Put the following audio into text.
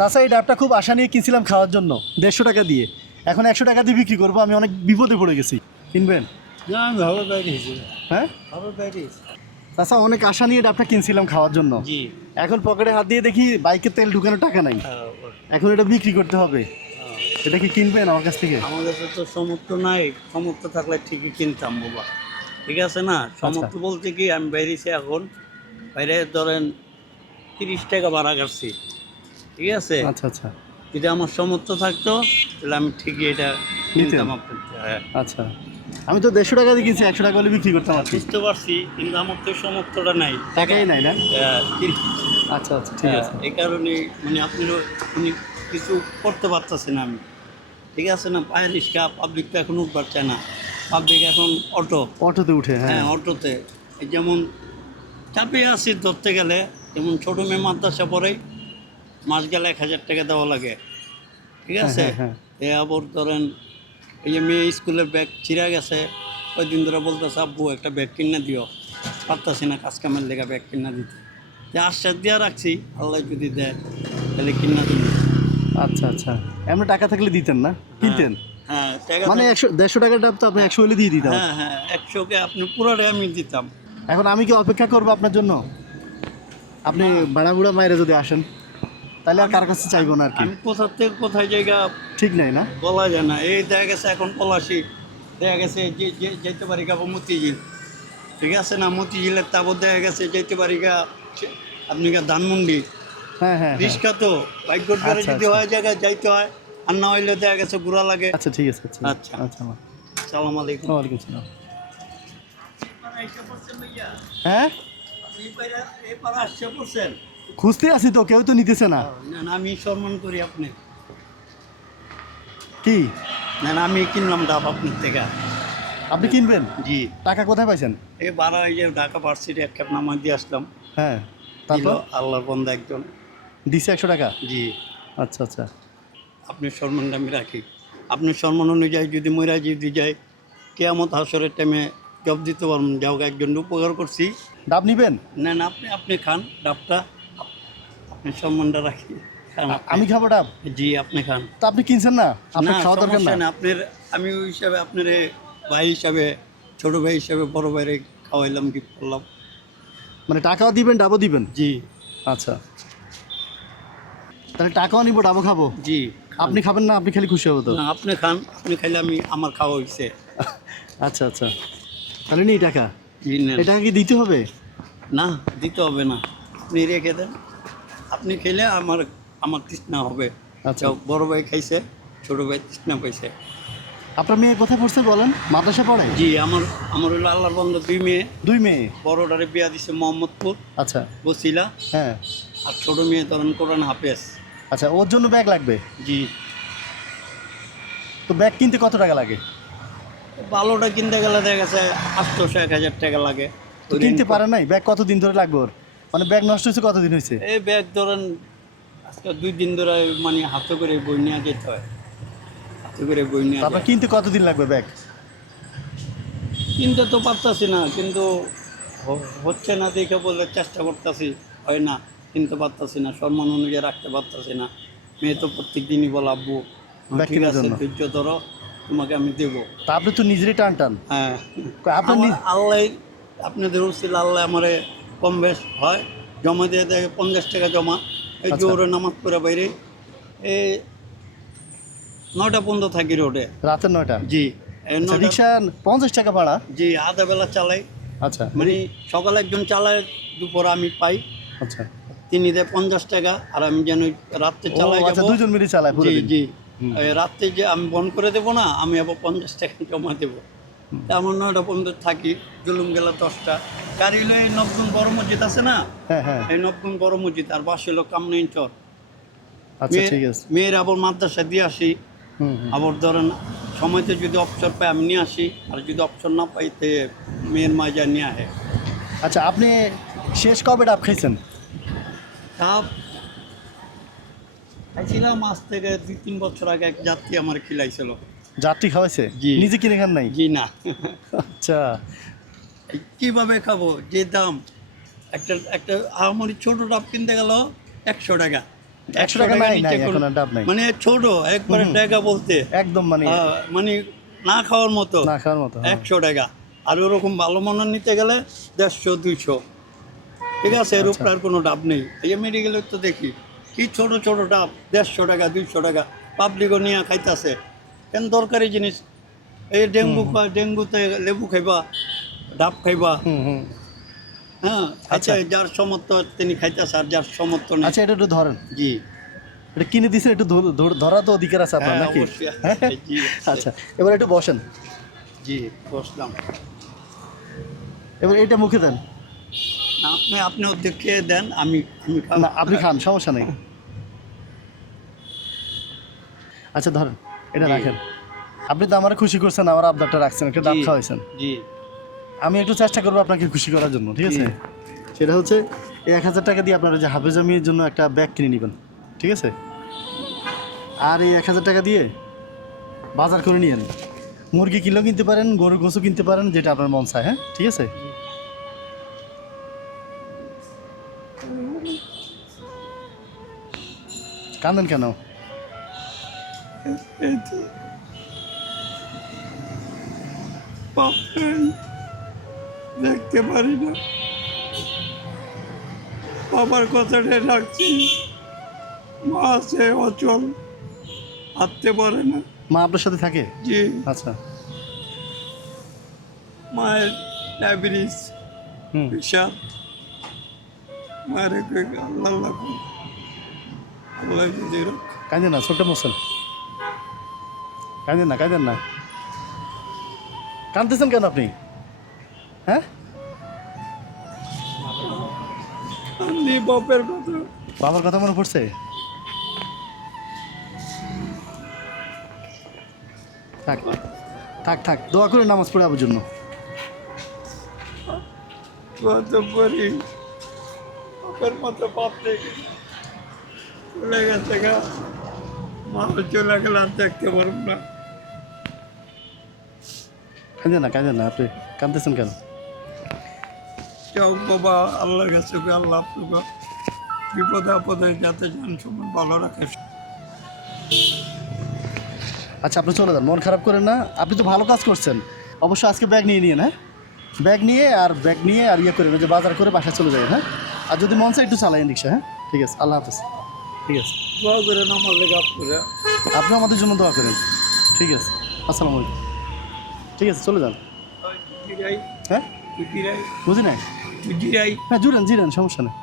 চাচা এই ডাবটা খুব আশা নিয়ে কিনছিলাম খাওয়ার জন্য 150 টাকা দিয়ে, এখন 100 টাকা দিয়ে বিক্রি করবো, আমি অনেক বিপদে পড়ে গেছি। কিনবেন? না আমি ভালো বাইরে হ্যাঁ ভালো বাইরে চাচা অনেক আশা নিয়ে ডাবটা কিনছিলাম খাওয়ার জন্য, জি এখন পকেটে হাত দিয়ে দেখি বাইকের তেল ঢুকানোর টাকা নাই, এখন এটা বিক্রি করতে হবে। এটা কি কিনবেন আমার কাছ থেকে? আমাদের তো সমর্থ নাই, সমর্থ থাকলে ঠিকই কিনতাম বাবা, ঠিক আছে না? সমর্থ বলতে কি আমি বাইরেছি এখন, বাইরে ধরেন 30 টাকা ভাড়া কাটছি, ঠিক আছে? আচ্ছা আচ্ছা যদি আমার সমর্থ থাকতো তাহলে আমি ঠিকই এটা কিনতাম আপনার। হ্যাঁ আচ্ছা, আমি তো 150 টাকা দিয়ে কিনছি, 100 টাকা হলে বিক্রি করতাম আর কি। বুঝতে পারছি, কিন্তু আমার তো সমর্থটা নাই, টাকাই নাই না? ঠিক আচ্ছা আচ্ছা ঠিক আছে। এই কারণে মানে আপনিও উনি কিছু করতে পারতেছেন আমি, ঠিক আছে না? পায়ের রিক্সা পাবলিক তো এখন উঠবার চায় না, পাবলিক এখন অটো, অটোতে উঠে, হ্যাঁ হ্যাঁ অটোতে। এই যেমন চাপিয়ে আসি ধরতে গেলে, যেমন ছোটো মেয়ে মাদ্রাসা পড়ে, মাস গেলে 1000 টাকা দেওয়া লাগে, ঠিক আছে? হ্যাঁ। এ আবার ধরেন এই যে মেয়ে স্কুলের ব্যাগ ছিঁড়া গেছে, কয়েকদিন ধরে বলতেছে আব্বু একটা ব্যাগ কিনে দিও, পারতাছি না কাজ কামের লেগে ব্যাগ কিনা দিতে, যে আশ্বাস দিয়ে রাখছি আল্লাহ যদি দেয় তাহলে কিনা দিন। আচ্ছা আচ্ছা, এমন টাকা থাকলে দিতেন না, কিনতেন? হ্যাঁ টাকা মানে 150 টাকার ডাব তো আপনি 100 হলে দিয়ে দিতাম। হ্যাঁ হ্যাঁ 100কে আপনি পুরোটাই আমি দিতাম। এখন আমি কি অপেক্ষা করবো আপনার জন্য? আপনি ভাড়া বুড়া মায়েরা যদি আসেন তাহলে আর কার কাছে চাইবো না আর কি। আমি কোথা থেকে কোথায় জায়গা ঠিক নাই না? বলা যায় না। এই দেখা গেছে এখন পলাশি, দেখা গেছে যে যেতে পারি গা মতিঝিল, ঠিক আছে না? মতিঝিলের তারপর দেখা গেছে যেতে পারি গা আপনি গা ধানমন্ডি, হ্যাঁ হ্যাঁ হ্যাঁ। রিক্সা তো বাইক করে আচ্ছা, যদি আচ্ছা। হয় জায়গায় যাইতে হয়, আর না হইলে দেখা গেছে ঘোরা লাগে। আচ্ছা ঠিক আছে। আচ্ছা আচ্ছা। আচ্ছা মা। সালাম আলাইকুম। ওয়ালাইকুম সালাম। হ্যাঁ খুঁজতে আছি তো, কেউ তো নিতেছে না। না আমি সম্মান করি আপনি, কি না আমি কিনলাম ডাব আপনার থেকে। আপনি কিনবেন? জি। টাকা কোথায় পাইছেন? এই ভাড়া এই যে ঢাকা ভার্সিটি এক ক্যাব নামাই দিয়ে আসলাম। হ্যাঁ দিল তারপর আল্লাহর বন্ধা একজন, দিছে 100 টাকা? জি। আচ্ছা আচ্ছা। আপনার সম্মানটা আমি রাখি, আপনার সম্মান অনুযায়ী যদি মরা যদি যাই কেয়ামত হাসরের টাইমে জব দিতে পারবেন, যাও একজন উপকার করছি। ডাব নিবেন? না না আপনি খান ডাবটা, আপনার সম্মানটা রাখি, খান আপনি। আমি খাবো ডাব? জি আপনি খান। তো আপনি কিনছেন না, আপনার না খাওয়া দরকার সমস্যা না। না, আপনার আমি ওই হিসাবে আপনার ভাই হিসাবে, ছোট ভাই হিসাবে বড় ভাইরে খাওয়াইলাম, গিফট করলাম। মানে টাকাও দিবেন ডাবও দিবেন? জি আচ্ছা, তাহলে টাকাও নিবো ডাবও খাবো? জি। আপনি খাবেন না? আপনি খালি খুশি হবো তো। না আপনি খান, আপনি খাইলে আমি আমার খাওয়া হয়েছে। আচ্ছা আচ্ছা, তাহলে নিই টাকা। জি নেন। এই টাকা কি দিতে হবে? না দিতে হবে না, আপনি রেখে দেন, আপনি খেলে আমার আমার তৃষ্ণা হবে। আচ্ছা। যাও, বড় ভাই খাইছে, ছোট ভাই তৃষ্ণা পাইছে। আপনার মেয়ে কোথায় পড়ছে বলেন? মাদ্রাসা পড়ে? জি আমার হলো আল্লাহর বন্ধ 2 মেয়ে। 2 মেয়ে? বড়টারে বিয়া দিছে মোহাম্মদপুর আচ্ছা বসিলা, হ্যাঁ। আর ছোট মেয়ে ধরেন কোরআন হাফেজ। আচ্ছা, ওর জন্য ব্যাগ লাগবে? জি। তো ব্যাগ কিনতে কত টাকা লাগে? ভালোটা কিনতে গেলে দেখা গেছে 800-1000 টাকা লাগে। তো কিনতে পারে নাই? ব্যাগ কতদিন ধরে লাগবে ওর? মানে ব্যাগ নষ্ট হয়েছে কতদিন হয়েছে? এই ব্যাগ ধরেন আজকে 2 দিন ধরে মানে হাতে করে বই নিয়ে যেতে হয়, হাতে করে বই নিয়ে আপনার কিনতে কতদিন লাগবে ব্যাগ? কিনতে তো পারতাছি না, কিন্তু হচ্ছে না দেখে বলে চেষ্টা করতেছি, হয় না, কিনতে পারতাছি না, সম্মান অনুযায়ী রাখতে পারতাছি না। মেয়ে তো প্রত্যেক দিনই বলে আব্বু ব্যাগ ঠিক কেনার আছে জন্য? ধৈর্য ধরো, তোমাকে আমি দেবো। তা আপনি তো নিজেরই টান টান। হ্যাঁ আপনার আল্লাহ, আপনাদের উচিত আল্লাহ আমারে কম বেশ হয়, জমা দিয়ে দেয় 50 টাকা জমা। এই আচ্ছা। জোরে নামাজ পড়ে বাইরে এই 9টা পর্যন্ত থাকি রোডে। রাতের 9টা? জি। এই আচ্ছা, 9টা রিক্সা 50 টাকা ভাড়া? জি, আধা বেলা চালাই, আচ্ছা মানে সকালে একজন চালায়, দুপুর আমি পাই, আচ্ছা। তিনি দেয় 50 টাকা, আর আমি যেন রাত্রে ও চালাই আচ্ছা, যাবো। দুইজন মিলে চালায় পুরো জি দিন? জি। এই রাত্রে যে আমি বন্ধ করে দেবো না, আমি আবার 50 টাকা জমা দেবো। তেমন 9টা পর্যন্ত থাকি, জুলুম গেলা 10টা। গাড়ি হলো এই নবগুন বড় মসজিদ আছে না, হ্যাঁ হ্যাঁ। এই নবগুন বড় মসজিদ, আর পাশে হলো কামনাইন চর। আচ্ছা ঠিক আছে। মেয়ের আবার মাদ্রাসা দিয়ে আসি, আবার ধরেন সময়তে যদি অপশন পাই আমি নিয়ে আসি, আর যদি অপশন না পাইতে মেয়ের মাঝে নিয়ে আসে। আচ্ছা, আপনি শেষ কবে ডাব খাইছেন? ডাব খাইছিলাম আজ থেকে 2-3 বছর আগে, এক যাত্রী আমার খিলাইছিল। যাত্রী খাওয়াইছে? জি। নিজে কিনে খান নাই? জি না। আচ্ছা। কীভাবে খাবো, যে দাম! একটা একটা আমার ছোটো ডাব কিনতে গেল 100 টাকা, 100 টাকা নাই নাই এখন আর ডাব নাই মানে ছোট একবারে টাকা বলতে একদম মানে মানে না খাওয়ার মতো, না খাওয়ার মতো, হ্যাঁ। 100 টাকা। আর ওরকম ভালো মনে নিতে গেলে 150 200, ঠিক আছে। এর উপর আর কোনো ডাব নেই। এই মেডিকেলে তো দেখি কি ছোট ছোট ডাব 150 টাকা 200 টাকা, পাবলিকও নিয়ে খাইতেছে। কেন দরকারি জিনিস, এই ডেঙ্গুতে লেবু খাইবা, ডাব খাইবা, হুম হুম। হ্যাঁ। আচ্ছা, যার সমর্থ তিনি খাইতেছে, আর যার সমর্থ নেই। আচ্ছা, এটা একটু ধরেন, জি, এটা কিনে দিয়েছেন, একটু ধরা তো অধিকার আছে আপনার হ্যাঁ, নাকি? অবশ্যই আছে, জি আছে। আচ্ছা, এবার একটু বসেন, জি বসলাম। এবার এটা মুখে দেন। না, আপনি অর্ধেক খেয়ে দেন, আমি খাবো। না, আপনি খান, সমস্যা নেই। আচ্ছা ধরেন, এটা জি। রাখেন। আপনি তো আমার খুশি করছেন, আমার আবদারটা রাখছেন, একটা ডাব জি, খাওয়াইছেন। জি, আমি একটু চেষ্টা করবো আপনাকে খুশি করার জন্য, ঠিক আছে? সেটা হচ্ছে এই 1000 টাকা দিয়ে আপনারা যে হাফেজ আমির জন্য একটা ব্যাগ কিনে নেবেন, ঠিক আছে? আর এই 1000 টাকা দিয়ে বাজার করে নিয়েন, মুরগি কিলো কিনতে পারেন, গরুর গোছও কিনতে পারেন, যেটা আপনার মন চায়, হ্যাঁ, ঠিক আছে? কাঁদেন কেন? এই তো বাপ নাই, দেখতে পারি না, বাবার কথাটা রাখছি। মা আছে অচল, হাঁটতে পারে না। মা আপনার সাথে থাকে? জি, আচ্ছা। মায়ের ডায়াবেটিস, হুম। প্রেশার, মায়ের আল্লাহ রাখুন, আল্লাহ যদি রাখুন। কাঁদেন না, ছোট্ট মোসেন, কাঁদেন না, কাঁদেন না। কাঁদতেছেন কেন আপনি? হ্যাঁ, আপনি বাপের কথা, বাবার কথা মনে পড়ছে? থাক থাক থাক, দোয়া করে নামাজ পড়ে আবার জন্য। কত করি, বাপের মতো বাপ দেখি চলে গেছে গা, মা চলে গেলে আর দেখতে পারব না। কাঁদেন না, কাঁদেন না, আপনি কাঁদতেছেন কেন? যাও বাবা, আল্লাহর কাছে গো, আল্লাহ আপনাকে বিপদে আপদে যাতে যান সময় ভালো রাখে। আচ্ছা, আপনি চলে যান, মন খারাপ করেন না। আপনি তো ভালো কাজ করছেন। অবশ্য আজকে ব্যাগ নিয়ে নিন, হ্যাঁ, ব্যাগ নিয়ে আর ইয়ে করে, ওই যে বাজার করে বাসায় চলে যাবেন, হ্যাঁ। আর যদি মন চায় একটু চালাইন রিক্সা, হ্যাঁ, ঠিক আছে। আল্লাহ হাফেজ, ঠিক আছে। দোয়া করে আমার লেগে আপনারা। আপনিও আমাদের জন্য দোয়া করেন, ঠিক আছে। আসসালামু আলাইকুম, ঠিক আছে, চলে যান। জিরাই, হ্যাঁ, জিরাই, বুঝি না? জিরাই। হ্যাঁ, জুড়েন, সমস্যা নেই।